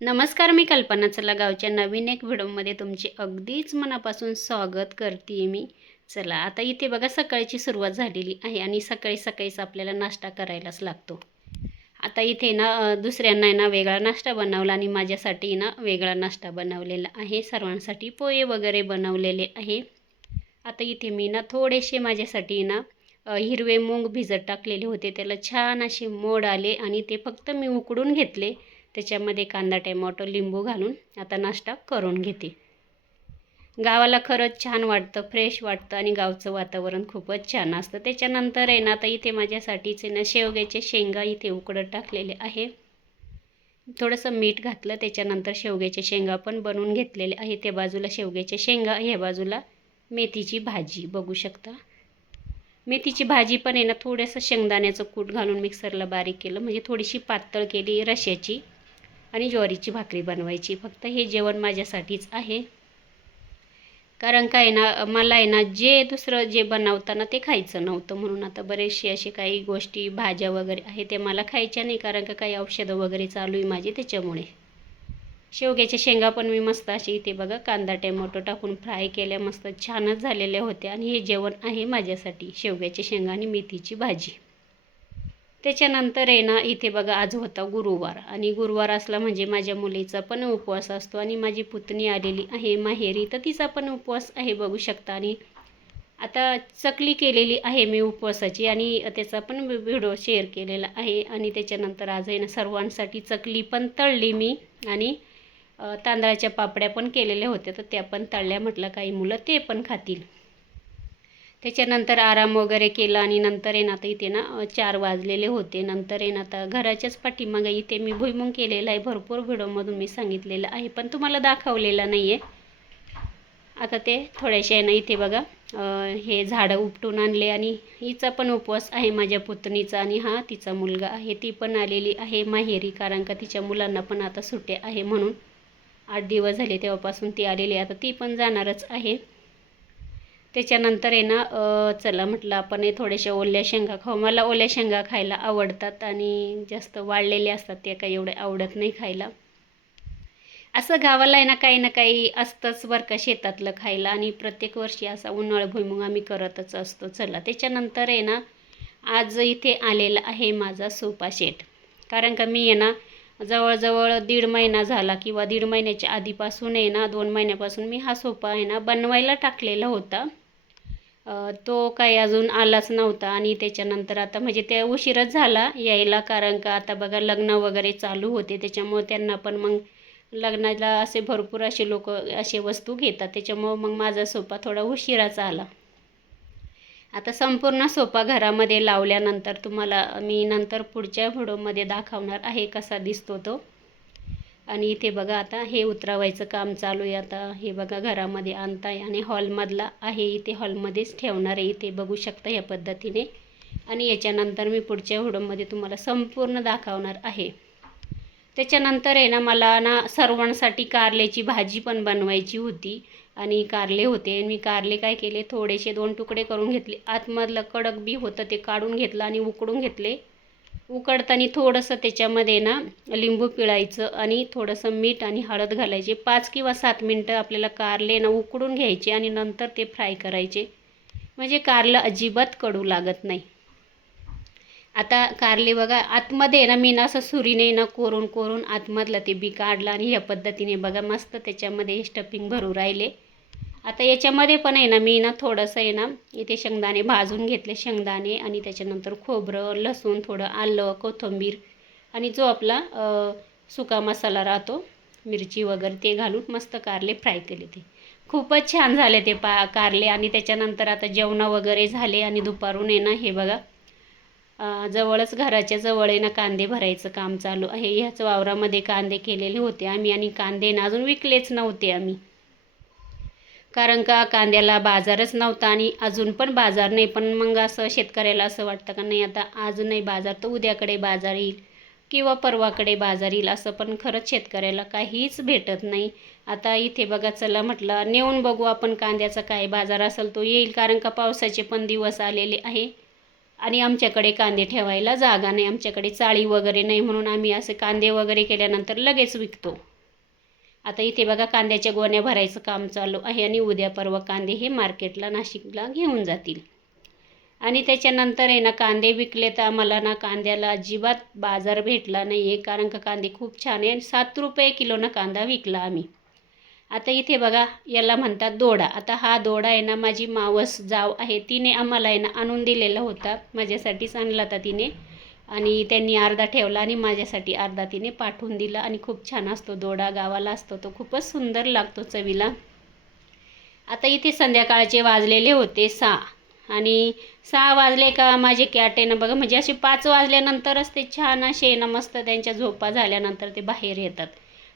नमस्कार, मी कल्पना. चला गावच्या नवीन एक व्हिडिओमध्ये तुमचे अगदीच मनापासून स्वागत करते मी. चला आता इथे बघा सकाळची सुरुवात झालेली आहे आणि सकाळी सकाळीच आपल्याला नाश्ता करायलाच लागतो. आता इथे ना दुसऱ्यांना आहे ना वेगळा नाश्ता बनवला आणि माझ्यासाठी ना वेगळा नाश्ता बनवलेला आहे. सर्वांसाठी पोहे वगैरे बनवलेले आहे. आता इथे मी ना थोडेसे माझ्यासाठी ना हिरवे मूग भिजत टाकलेले होते. त्याला छान असे मोड आले आणि ते फक्त मी उकडून घेतले. त्याच्यामध्ये कांदा, टोमॅटो, लिंबू घालून आता नाश्ता करून घेते. गावाला खरंच छान वाटतं, फ्रेश वाटतं आणि गावचं वातावरण खूपच छान असतं. त्याच्यानंतर आहे ना आता इथे माझ्यासाठीच आहे ना शेवग्याचे शेंगा इथे उकडत टाकलेले आहे. थोडंसं मीठ घातलं. त्याच्यानंतर शेवग्याचे शेंगा पण बनवून घेतलेले आहे. त्या बाजूला शेवग्याचे शेंगा, ह्या बाजूला मेथीची भाजी बघू शकता. मेथीची भाजी पण आहे ना थोडंसं शेंगदाण्याचं कूट घालून मिक्सरला बारीक केलं, म्हणजे थोडीशी पातळ केली रश्याची आणि ज्वारीची भाकरी बनवायची. फक्त हे जेवण माझ्यासाठीच आहे. कारण काय ना मला आहे ना दुसरं जे बनवताना ते खायचं नव्हतं, म्हणून आता बरेचसे असे काही गोष्टी भाज्या वगैरे आहे ते मला खायच्या नाही, कारण का काही औषधं वगैरे चालू आहे माझी त्याच्यामुळे. शेवग्याच्या शेंगा पण मी मस्त अशी इथे बघा कांदा टोमॅटो टाकून फ्राय केल्या, मस्त छानच झालेल्या होत्या. आणि हे जेवण आहे माझ्यासाठी, शेवग्याच्या शेंगा आणि मेथीची भाजी. त्याच्यानंतर आहे ना इथे बघा आज होता गुरुवार, आणि गुरुवार असला म्हणजे माझ्या मुलीचा पण उपवास असतो. आणि माझी पुतणी आलेली आहे माहेरी, तर तिचा पण उपवास आहे बघू शकता. आणि आता चकली केलेली आहे मी उपवासाची, आणि त्याचा पण व्हिडिओ शेअर केलेला आहे. आणि त्याच्यानंतर आज आहे ना सर्वांसाठी चकली पण तळली मी, आणि तांदळाच्या पापड्या पण केलेल्या होत्या, तर त्या पण तळल्या. म्हटलं काही मुलं ते पण खातील. त्याच्यानंतर आराम वगैरे केला, आणि नंतर आहे ना आता इथे ना 4 वाजलेले होते. नंतर आहे ना आता घराच्याच पाठीमागे इथे मी भुईमुग केलेला आहे. भरपूर व्हिडिओमधून मी सांगितलेलं आहे, पण तुम्हाला दाखवलेला नाही आहे. आता ते थोड्याशा आहे ना इथे बघा हे झाडं उपटून आणले. आणि हिचा पण उपवास आहे माझ्या पुतणीचा, आणि हा तिचा मुलगा आहे, ती पण आलेली आहे माहेरी, कारण का तिच्या मुलांना पण आता सुट्ट्या आहे म्हणून. 8 दिवस झाले तेव्हापासून ती आलेली, आता ती पण जाणारच आहे. त्याच्यानंतर आहे ना चला म्हटलं आपण हे थोड्याशा ओल्या शेंगा खाऊ. मला ओल्या शेंगा खायला आवडतात, आणि जास्त वाळलेले असतात ते काही एवढे आवडत नाही खायला. असं गावाला आहे ना काही असतंच बरं का शेतातलं खायला, आणि प्रत्येक वर्षी असा उन्हाळा भुईमुग आम्ही करतच असतो. चला त्याच्यानंतर आहे ना आज इथे आलेला आहे माझा सोफा सेट. कारण का मी आहे ना जवळजवळ 1.5 महिना झाला, किंवा 1.5 महिन्याच्या आधीपासून आहे ना 2 महिन्यापासून मी हा सोफा आहे ना बनवायला टाकलेला होता. तो काही अजून आलाच नव्हता. आणि त्याच्यानंतर आता म्हणजे ते उशीरच झाला यायला, कारण का आता बघा लग्न वगैरे चालू होते, त्याच्यामुळे त्यांना पण मग लग्नाला असे भरपूर असे लोक असे वस्तू घेतात, त्याच्यामुळं मग माझा सोफा थोडा उशिराच आला. आता संपूर्ण सोफा घरामध्ये लावल्यानंतर तुम्हाला मी नंतर पुढच्या व्हिडिओमध्ये दाखवणार आहे कसा दिसतो तो. आणि इथे बघा आता हे उतरवायचं काम चालू आहे. आता हे बघा घरामध्ये आणताय, आणि हॉलमधला आहे, इथे हॉलमध्येच ठेवणार आहे, इथे बघू शकता या पद्धतीने. आणि याच्यानंतर मी पुढच्या व्हिडिओमध्ये तुम्हाला संपूर्ण दाखवणार आहे. त्याच्यानंतर आहे ना मला ना सर्वांसाठी कारल्याची भाजी पण बनवायची होती, आणि कारले होते. मी कारले काय केले, थोडेसे 2 तुकडे करून घेतले. आतमधलं कडक बी होतं ते काढून घेतलं आणि उकडून घेतले. उकडताना थोडंसं त्याच्यामध्ये ना लिंबू पिळायचं, आणि थोडंसं मीठ आणि हळद घालायचे. 5 किंवा 7 मिनटं आपल्याला कारले ना उकडून घ्यायचे, आणि नंतर ते फ्राय करायचे, म्हणजे कारलं अजिबात कडू लागत नाही. आता कारले बघा आतमध्ये ना मी ना असं सुरीने ना कोरून कोरून आतमधलं ते बी काढलं, आणि ह्या पद्धतीने बघा मस्त त्याच्यामध्ये स्टफिंग भरू राहिले. आता याच्यामध्ये पण आहे ना मी ना थोडंसं आहे ना इथे शेंगदाणे भाजून घेतले, शेंगदाणे, आणि त्याच्यानंतर खोबरं, लसूण, थोडं आलं, कोथिंबीर, आणि जो आपला सुका मसाला राहतो, मिरची वगैरे, ते घालून मस्त कारले फ्राय केले. ते खूपच छान झाले ते कारले. आणि त्याच्यानंतर आता जेवण वगैरे झाले, आणि दुपारून आहे ना हे बघा जवळच घराच्या जवळ आहे ना कांदे भरायचं काम चालू आहे. ह्याच वावरामध्ये कांदे केलेले होते आम्ही, आणि कांदे ना अजून विकलेच नव्हते आम्ही, कारण का कांद्याला बाजारच नव्हता, आणि अजून पण बाजार नाही. पण मग असं शेतकऱ्याला असं वाटतं का नाही आता आज नाही बाजार तर उद्याकडे बाजार येईल, किंवा परवाकडे बाजार येईल, असं पण खरंच शेतकऱ्याला काहीच भेटत नाही. आता इथे बघा चला म्हटलं नेऊन बघू आपण कांद्याचा काय बाजार असेल तो येईल, कारण का पावसाचे पण दिवस आलेले आहे. आणि आमच्याकडे कांदे ठेवायला जागा नाही, आमच्याकडे चाळी वगैरे नाही, म्हणून आम्ही असे कांदे वगैरे केल्यानंतर लगेच विकतो. आता इथे बघा कांद्याच्या गोण्या भरायचं काम चालू आहे आणि उद्या परवा कांदे हे मार्केटला नाशिकला घेऊन जातील. आणि त्याच्यानंतर आहे ना कांदे विकले तर आम्हाला ना कांद्याला अजिबात बाजार भेटला नाही आहे, कारण का कांदे खूप छान आहे. 7 रुपये किलोनं कांदा विकला आम्ही. आता इथे बघा याला म्हणतात दोडा. आता हा दोडा आहे ना माझी मावस जाव आहे, तिने आम्हाला आहे ना आणून दिलेला होता, माझ्यासाठीच आणला होता तिने. आणि त्यांनी अर्धा ठेवला आणि माझ्यासाठी अर्धा तिने पाठवून दिला. आणि खूप छान असतो दोडा, गावाला असतो तो, खूपच सुंदर लागतो चवीला. आता इथे संध्याकाळचे वाजलेले होते 6 आणि 6 वाजले का माझे कॅट आहे ना बघा, म्हणजे असे 5 वाजल्यानंतरच ते छान असे ना मस्त त्यांच्या झोपा झाल्यानंतर ते बाहेर येतात.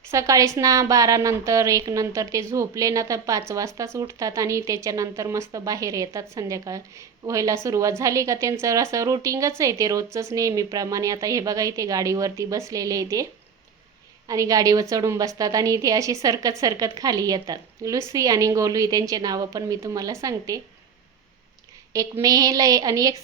सकाळीच ना 12 नंतर 1 नंतर ते झोपले ना तर 5 वाजताच उठतात आणि त्याच्यानंतर मस्त बाहेर येतात. संध्याकाळ व्हायला सुरुवात झाली का त्यांचं असं रुटीनच आहे ते रोजचंच नेहमीप्रमाणे. आता हे बघा इथे गाडीवरती बसलेले ते आणि गाडीवर चढून बसतात आणि इथे अशी सरकत सरकत खाली येतात. लुसी आणि गोलू त्यांचे नावं पण मी तुम्हाला सांगते. एक मेल आहे आणि एक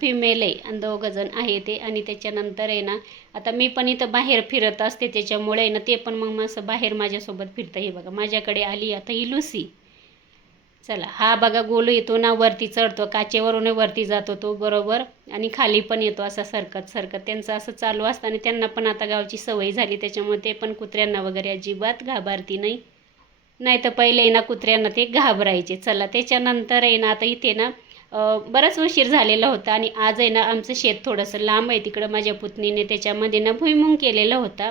फिमेल आहे आणि 2 जण आहे ते. आणि त्याच्यानंतर आहे ना आता मी पण इथं बाहेर फिरत असते, त्याच्यामुळे आहे ना ते पण मग असं बाहेर माझ्यासोबत फिरतं. हे बघा माझ्याकडे आली आता ही लुसी. चला हा बघा गोलू येतो ना वरती चढतो, काचेवरून वरती जातो तो बरोबर आणि खाली पण येतो असा सरकत सरकत. त्यांचं असं चालू असतं आणि त्यांना पण आता गावची सवय झाली, त्याच्यामुळे ते पण कुत्र्यांना वगैरे अजिबात घाबरती नाही. नाही तर पहिले ना कुत्र्यांना ते घाबरायचे. चला त्याच्यानंतर आहे ना आता इथे ना बराच उशीर झालेला होता आणि आज आहे ना आमचं शेत थोडंसं लांब आहे, तिकडं माझ्या पुतणीने त्याच्यामध्ये ना भुईमुंग केलेला होता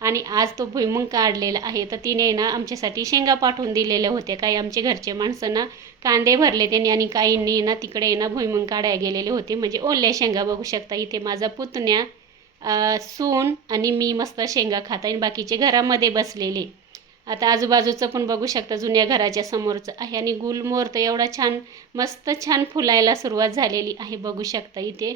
आणि आज तो भुईमुंग काढलेला आहे. तर तिने ना आमच्यासाठी शेंगा पाठवून दिलेल्या होत्या. काही आमचे घरचे माणसं ना कांदे भरले त्यांनी आणि काहींनी ना तिकडे ना भुईमुंग काढायला गेलेले होते, म्हणजे ओल्या शेंगा. बघू शकता इथे माझा पुतण्या, सून आणि मी मस्त शेंगा खात आणि बाकीचे घरामध्ये बसलेले. आता आजूबाजूचं पण बघू शकता, जुन्या घराच्या समोरचं आहे आणि गुलमोहर तर एवढा छान मस्त छान फुलायला सुरुवात झालेली आहे, बघू शकता इथे.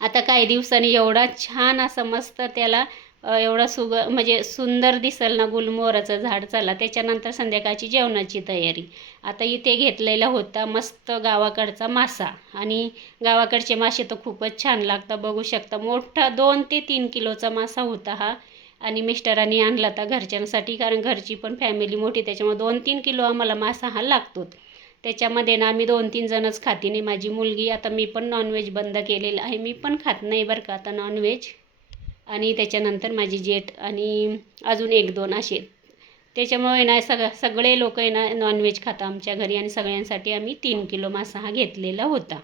आता काही दिवसांनी एवढा छान असं मस्त त्याला एवढा म्हणजे सुंदर दिसेल ना गुलमोहराचं झाड. चला त्याच्यानंतर संध्याकाळची जेवणाची तयारी. आता इथे घेतलेला होता मस्त गावाकडचा मासा आणि गावाकडचे मासे तर खूपच छान लागतात. बघू शकता मोठा 2 ते 3 किलोचा मासा होता हा आणि मिस्टरांनी आणला होता घरच्यांसाठी, कारण घरची पण फॅमिली मोठी, त्याच्यामुळे 2-3 किलो आम्हाला मासा हा लागतो. त्याच्यामध्ये ना आम्ही 2-3 जणच खाती नाही, माझी मुलगी. आता मी पण नॉनव्हेज बंद केलेलं आहे, मी पण खात नाही बरं का आता नॉनव्हेज. आणि त्याच्यानंतर माझी जेठ आणि अजून 1-2 असे. त्याच्यामुळे ना सगळे लोक आहे ना नॉनव्हेज खाता आमच्या घरी आणि सगळ्यांसाठी आम्ही 3 किलो मासा हा घेतलेला होता.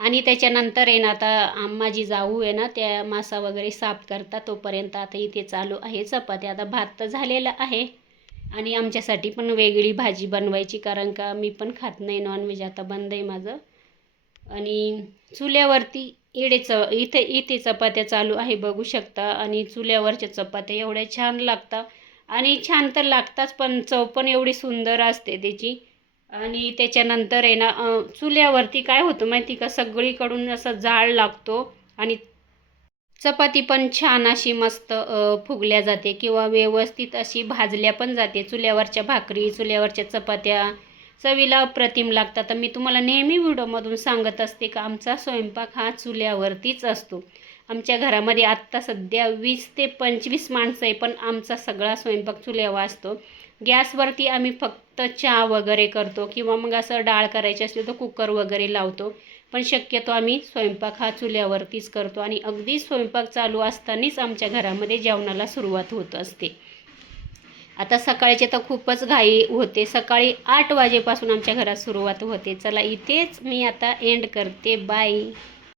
आणि त्याच्यानंतर आहे ना आता माझी जाऊ आहे ना त्या मासा वगैरे साफ करतात, तोपर्यंत आता इथे चालू आहे चपात्या. आता भात तर झालेला आहे आणि आमच्यासाठी पण वेगळी भाजी बनवायची, कारण का मी पण खात नाही नॉनव्हेज, आता बंद आहे माझं. आणि चुल्यावरती इथे चपात्या चालू आहे, बघू शकता. आणि चुल्यावरच्या चपात्या एवढ्या छान लागतात आणि छान तर लागताच, पण चव पण एवढी सुंदर असते त्याची. आणि त्याच्यानंतर आहे ना चुल्यावरती काय होतं माहिती का, सगळीकडून असं जाळ लागतो आणि चपाती पण छान अशी मस्त फुगल्या जाते किंवा व्यवस्थित अशी भाजल्या पण जाते. चुल्यावरच्या भाकरी, चुल्यावरच्या चपात्या चवीला अप्रतिम लागतात. तर मी तुम्हाला नेहमी व्हिडिओमधून सांगत असते का आमचा स्वयंपाक हा चुल्यावरतीच असतो. आमच्या घरामध्ये आत्ता सध्या 20 ते 25 माणसं आहे, पण आमचा सगळा स्वयंपाक चुल्यावर असतो. गॅसवरती आम्ही फक्त चहा वगैरे करतो किंवा मग असं डाळ करायची असली तर कुकर वगैरे लावतो, पण शक्यतो आम्ही स्वयंपाक हा चुल्यावरतीच करतो. आणि अगदी स्वयंपाक चालू असतानाच आमच्या घरामध्ये जेवणाला सुरुवात होत असते. आता सकाळचे तर खूपच घाई होते, सकाळी 8 वाजेपासून आमच्या घरात सुरुवात होते. चला इथेच मी आता एंड करते, बाय.